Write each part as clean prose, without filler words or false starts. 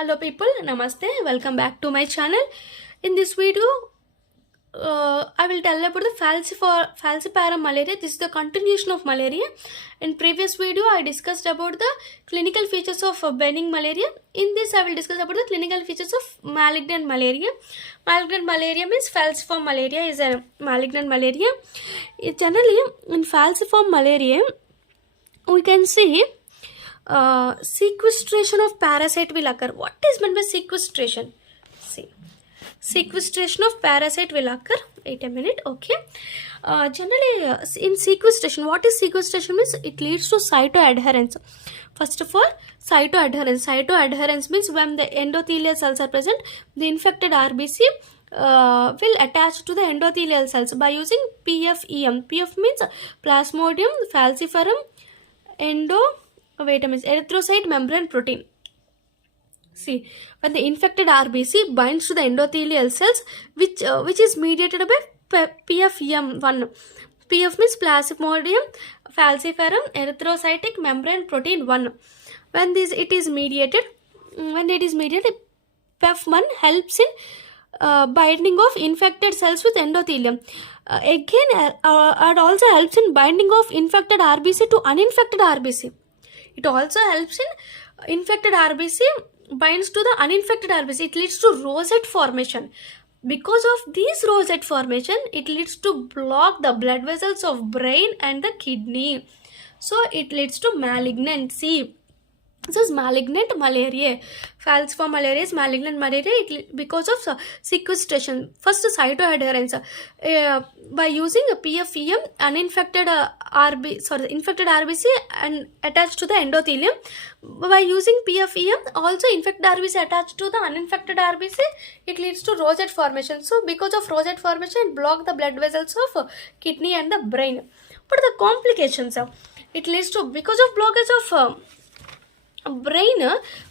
Hello people, namaste, welcome back to my channel. In this video, I will tell about the falciparum malaria. This is the continuation of malaria. In previous video, I discussed about the clinical features of benign malaria. In this, I will discuss about the clinical features of malignant malaria. Malignant malaria means falciform malaria is a malignant malaria. Generally, in falciform malaria, we can see sequestration of parasite will occur. What is meant by sequestration? See, sequestration of parasite will occur. Wait a minute. Okay. Generally, in sequestration, what is sequestration means? It leads to cytoadherence. First of all, cytoadherence. Cytoadherence means when the endothelial cells are present, the infected RBC will attach to the endothelial cells by using PFEM. PF means Plasmodium falciparum erythrocyte membrane protein. See, when the infected RBC binds to the endothelial cells, which is mediated by PFEM1. PF means Plasmodium falciparum erythrocytic membrane protein 1. When it is mediated, PEF1 helps in binding of infected cells with endothelium. It also helps in binding of infected RBC to uninfected RBC. It also helps in infected RBC binds to the uninfected RBC. It leads to rosette formation. Because of this rosette formation, it leads to block the blood vessels of brain and the kidney. So it leads to malignancy. This is malignant malaria. Falciform malaria is malignant malaria because of sequestration. First, cytoadherence. By using a PFEM, infected RBC and attached to the endothelium. By using PFEM, also infected RBC attached to the uninfected RBC, it leads to rosette formation. So, because of rosette formation, it blocks the blood vessels of kidney and the brain. What are the complications? It leads to, because of blockage of brain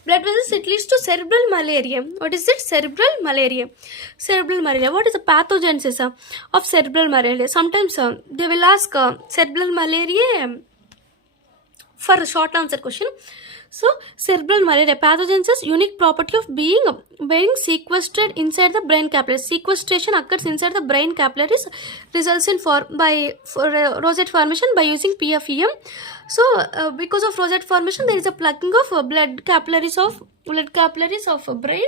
blood vessels, it leads to cerebral malaria. What is it? Cerebral malaria. Cerebral malaria. What is the pathogenesis of cerebral malaria? Sometimes they will ask cerebral malaria for a short answer question. So, cerebral malaria pathogenesis, unique property of being sequestered inside the brain capillaries. Sequestration occurs inside the brain capillaries, results in rosette formation by using PFEM. So, because of rosette formation, there is a plugging of blood capillaries of brain.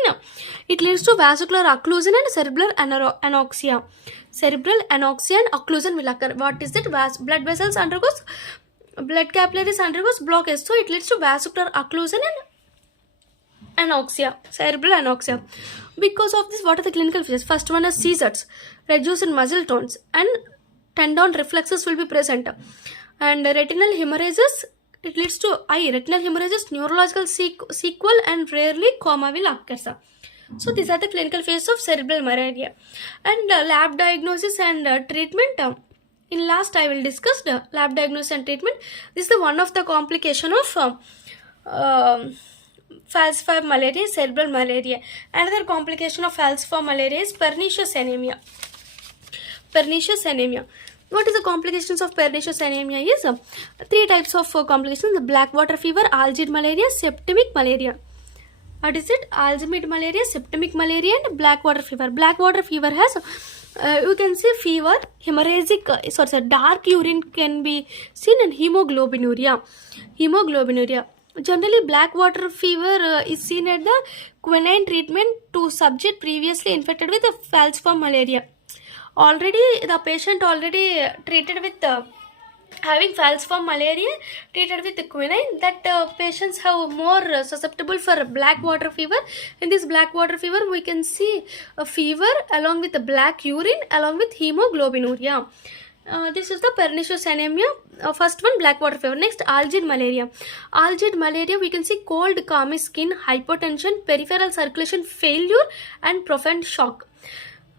It leads to vascular occlusion and cerebral anoxia. Cerebral anoxia and occlusion will occur. What is it? Blood vessels undergoes, blood capillaries undergoes blockage. So, it leads to vascular occlusion and anoxia, cerebral anoxia. Because of this, what are the clinical features? First one is seizures, reduced in muscle tones, and tendon reflexes will be present. And retinal hemorrhages, it leads to retinal hemorrhages, neurological sequel, and rarely coma will occur. So these are the clinical phases of cerebral malaria. And lab diagnosis and treatment. In last I will discuss the lab diagnosis and treatment. This is the one of the complication of falciform malaria, cerebral malaria. Another complication of falciform malaria is pernicious anemia. Pernicious anemia. What is the complications of pernicious anemia is three types of complications: the black water fever, algid malaria, septicemic malaria. What is it? Algid malaria, septicemic malaria, and black water fever. Black water fever has you can see fever, hemorrhagic, dark urine can be seen, and hemoglobinuria. Generally, black water fever is seen at the quinine treatment to subject previously infected with a falciform malaria. Already the patient treated with having falciform malaria, treated with quinine, that patients have more susceptible for black water fever. In this black water fever, we can see a fever along with the black urine along with hemoglobinuria. This is the pernicious anemia. First one, black water fever. Next, algid malaria. Algid malaria, we can see cold, clammy skin, hypotension, peripheral circulation failure, and profound shock.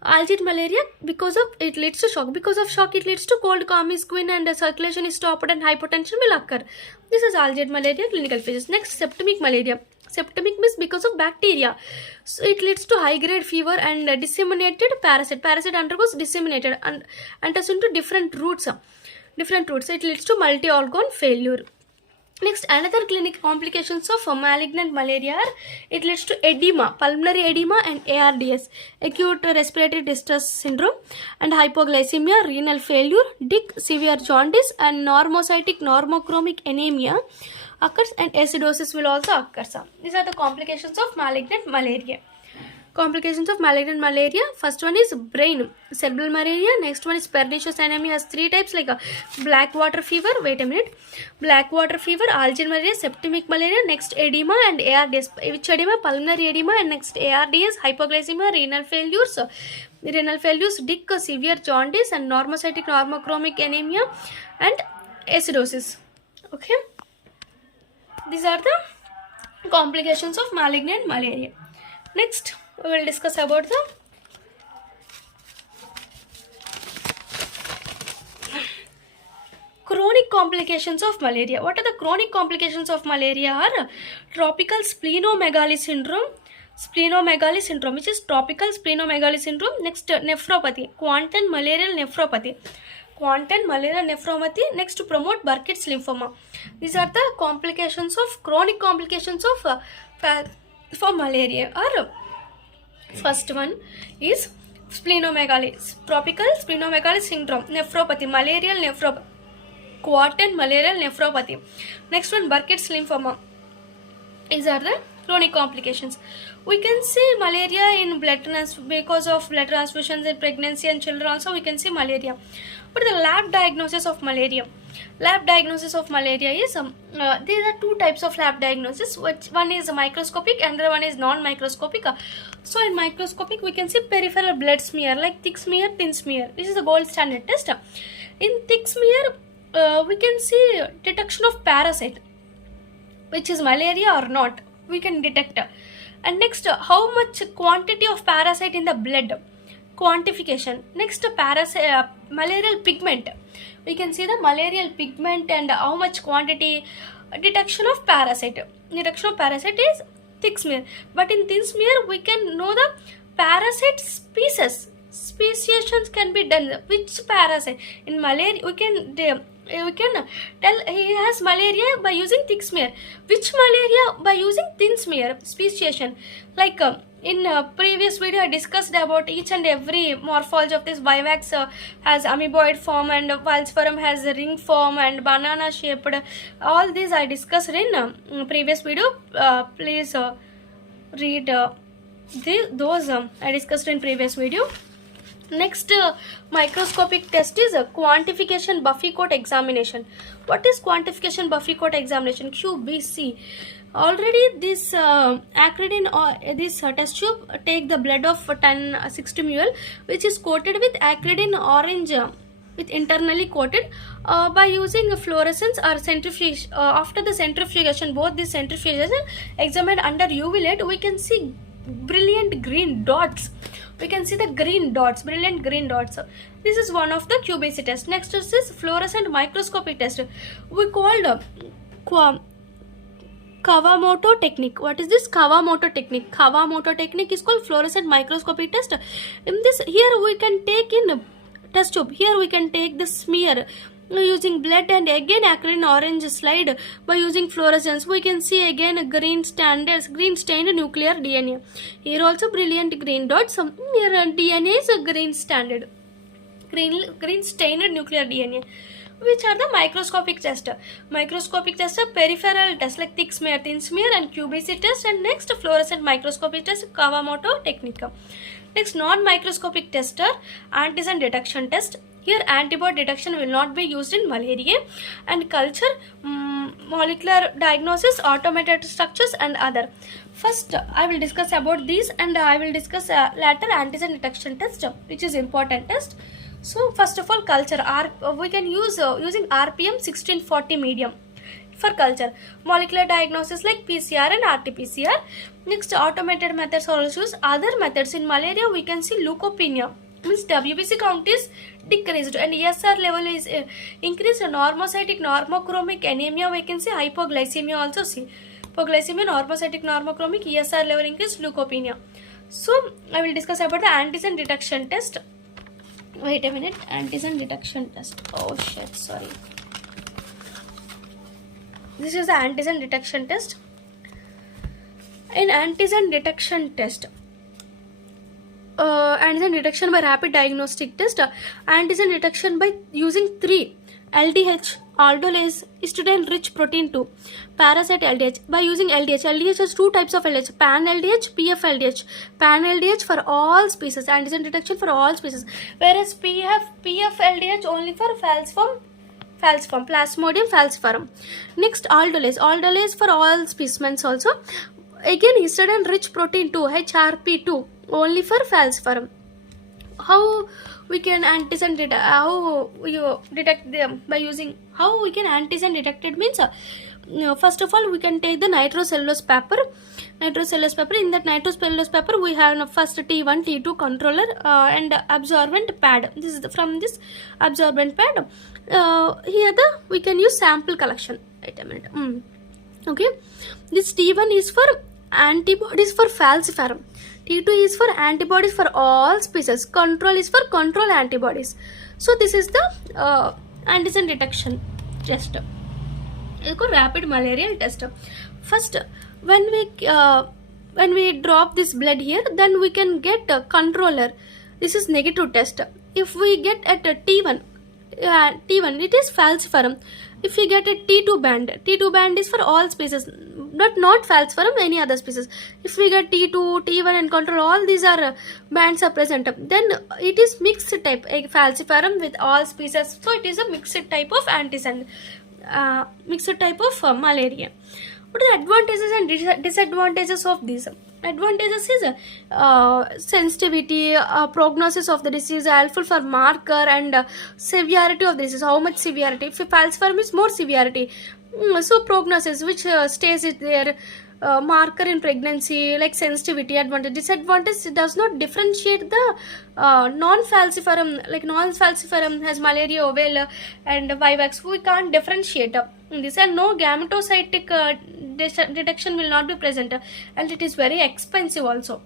Algid malaria, because of it leads to shock. Because of shock, it leads to cold, clammy skin, and circulation is stopped, and hypotension will occur. This is algid malaria clinical features. Next, septicemic malaria. Septicemic means because of bacteria. So it leads to high grade fever and disseminated parasite. Parasite undergoes disseminated and enters into different routes. It leads to multi-organ failure. Next, another clinical complications of malignant malaria are it leads to edema, pulmonary edema, and ARDS, acute respiratory distress syndrome, and hypoglycemia, renal failure, severe jaundice, and normocytic normochromic anemia occurs, and acidosis will also occur. These are the complications of malignant malaria. Complications of malignant malaria. First one is brain cerebral malaria. Next one is pernicious anemia, has 3 types like black water fever. Wait a minute. Black water fever, Algin malaria, septic malaria. Next edema and ARDS. Which edema? Pulmonary edema. And next ARDS, hypoglycemia, renal failures, severe jaundice, and normocytic normochromic anemia, and acidosis. Okay. These are the complications of malignant malaria. Next, we will discuss about the chronic complications of malaria. What are the chronic complications of malaria? Are tropical splenomegaly syndrome, which is tropical splenomegaly syndrome. Next, nephropathy, quantum malarial nephropathy. Next, to promote Burkitt's lymphoma. These are the complications of chronic complications of for malaria. Or first one is splenomegaly, tropical splenomegaly syndrome, nephropathy, malarial nephropathy, quantum malarial nephropathy. Next one, Burkitt's lymphoma. These are the chronic complications. We can see malaria in because of blood transfusions in pregnancy and children also we can see malaria. But the lab diagnosis of malaria. Lab diagnosis of malaria is, there are 2 types of lab diagnosis. Which one is microscopic and the other one is non-microscopic. So in microscopic we can see peripheral blood smear like thick smear, thin smear. This is the gold standard test. In thick smear we can see detection of parasite, which is malaria or not, we can detect. And next, how much quantity of parasite in the blood, quantification. Next, malarial pigment, we can see the malarial pigment and how much quantity. Detection of parasite is thick smear, but in thin smear we can know the parasite species. Speciations can be done. Which parasite in malaria we can tell he has malaria by using thick smear. Which malaria by using thin smear speciation. Like in previous video I discussed about each and every morphology of this. Vivax has amoeboid form and Falciparum has a ring form and banana shaped. All these I discussed in previous video. Please read those I discussed in previous video. Next microscopic test is a quantification buffy coat examination. What is quantification buffy coat examination? QBC. Already this acridine or this test tube take the blood of 60 ml, which is coated with acridine orange with internally coated by using fluorescence or centrifuge. After the centrifugation, both this centrifugation examined under UV light, we can see brilliant green dots. We can see the green dots, brilliant green dots. This is one of the QBC test. Next is this fluorescent microscopy test. We called Kawamoto technique. What is this Kawamoto technique? Kawamoto technique is called fluorescent microscopy test. In this, here we can take in test tube. Here we can take the smear using blood and again acridine orange slide by using fluorescence. We can see again green stained nuclear DNA. Here also brilliant green dots. Here DNA is a green stained nuclear DNA. Which are the microscopic test? Microscopic test are peripheral test like thick smear, thin smear and QBC test, and next fluorescent microscopy test, Kawamoto technique. Next, non-microscopic test are antigen detection test. Here antibody detection will not be used in malaria, and culture, molecular diagnosis, automated structures and other. First I will discuss about these and I will discuss later antigen detection test, which is important test. So first of all, culture we can use using RPM 1640 medium for culture. Molecular diagnosis like PCR and RT-PCR. Next, automated methods are also used. Other methods in malaria we can see leukopenia, means WBC count is decreased and ESR level is increased. Normocytic normochromic anemia we can see. Hypoglycemia also see. Hypoglycemia, normocytic normochromic, ESR level increased, leukopenia. So I will discuss about the antigen detection test. Wait a minute, antigen detection test. Oh shit, sorry. This is the antigen detection test. In antigen detection test, antigen detection by rapid diagnostic test, antigen detection by using 3 LDH, aldolase, histidine rich protein 2, parasite LDH. By using LDH, LDH has 2 types of LDH, pan LDH, PF LDH. Pan LDH for all species, antigen detection for all species, whereas PF LDH only for falciform, Plasmodium falciparum. Next, aldolase for all specimens also. Again, histidine rich protein 2, HRP2, only for falciparum. How we can antigen detect? How you detect them by using? How we can antigen detected means, first of all, we can take the nitrocellulose paper. In that nitrocellulose paper, we have first T1, T2 controller and absorbent pad. This is from this absorbent pad. Here we can use sample collection. Wait a minute. Okay, this T1 is for antibodies for falciparum. T2 is for antibodies for all species. Control is for control antibodies. So this is the antigen detection test. Rapid malarial test. First, when we drop this blood here, then we can get a controller. This is negative test. If we get at a T1, it is falciparum. If we get a T2 band is for all species, but not falciparum, any other species. If we get T2, T1 and control, all these are bands are present, then it is mixed type, a falciparum with all species. So it is a mixed type of antigen, mixed type of malaria. What are the advantages and disadvantages of these? Advantages is sensitivity, prognosis of the disease, helpful for marker and severity of the disease. How much severity? If falciparum is more severity, so prognosis, which stage is there, marker in pregnancy, like sensitivity. Advantage. Disadvantage, it does not differentiate the non-falciparum, like non-falciparum has malaria, ovale and vivax. We can't differentiate this, and no gametocytic detection will not be present, and it is very expensive also.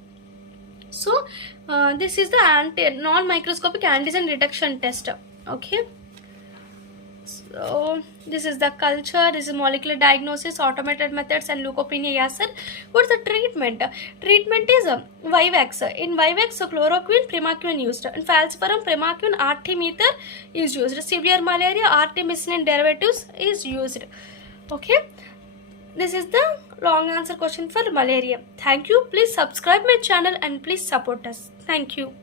So this is the non-microscopic antigen detection test. Okay. So this is the culture, this is molecular diagnosis, automated methods and leukopenia. Yes, sir. What's the treatment? Treatment is Vivax. In Vivax, chloroquine, primaquine used. In falciparum, primaquine, artemether is used. Severe malaria, artemisinin derivatives is used. Okay. This is the long answer question for malaria. Thank you. Please subscribe my channel and please support us. Thank you.